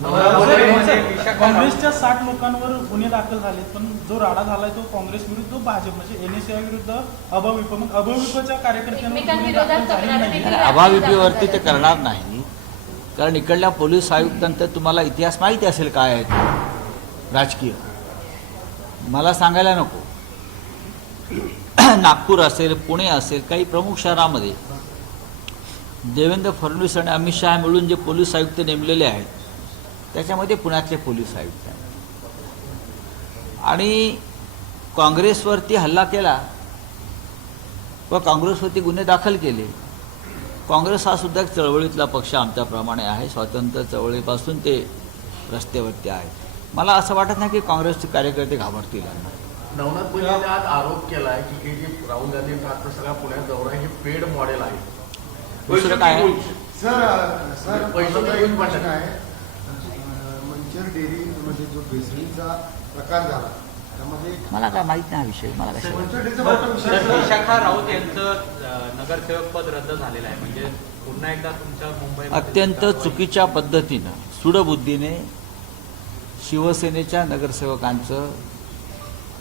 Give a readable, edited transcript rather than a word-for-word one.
काँग्रेसच्या 60 लोकांवर गुन्हे दाखल झाले, पण जो राडा झालाय तो काँग्रेस विरुद्ध भाजप म्हणजे एनएसआय विरुद्ध अभाविप. मग अभाविपच्या कार्यकर्त्यांवर अभाविपीवरती ते करणार नाही, कारण इकडल्या पोलीस आयुक्तांचा तुम्हाला इतिहास माहिती असेल काय आहे तो राजकीय, मला सांगायला नको. नागपूर असेल, पुणे असेल, काही प्रमुख शहरामध्ये देवेंद्र फडणवीस आणि अमित शहा मिळून जे पोलीस आयुक्त नेमलेले आहेत त्याच्यामध्ये पुण्यातले पोलीस आयुक्त आहेत. आणि काँग्रेसवरती हल्ला केला व काँग्रेसवरती गुन्हे दाखल केले. काँग्रेस हा सुद्धा एक चळवळीतला पक्ष आमच्याप्रमाणे आहे, स्वातंत्र्य चळवळीपासून ते रस्त्यावरती आहे. मला असं वाटत नाही की काँग्रेसचे कार्यकर्ते घाबरतील. नवनाथ बोललेने आज आरोप केला आहे की हे जे राहुल गांधींचा आता सगळा पुण्यात दौरा हे पेड मॉडेल आहे. दुसरं काय आहे? मंचर डेअरी मध्ये जो भेसळीचा प्रकार झाला त्यामध्ये मला काय माहित नाही हा विषय. मला काय विशाखा राऊत यांचं नगरसेवक पद रद्द झालेलं आहे, म्हणजे पुन्हा एकदा तुमच्या मुंबई अत्यंत चुकीच्या पद्धतीनं सूडबुद्धीने शिवसेनेच्या नगरसेवकांचं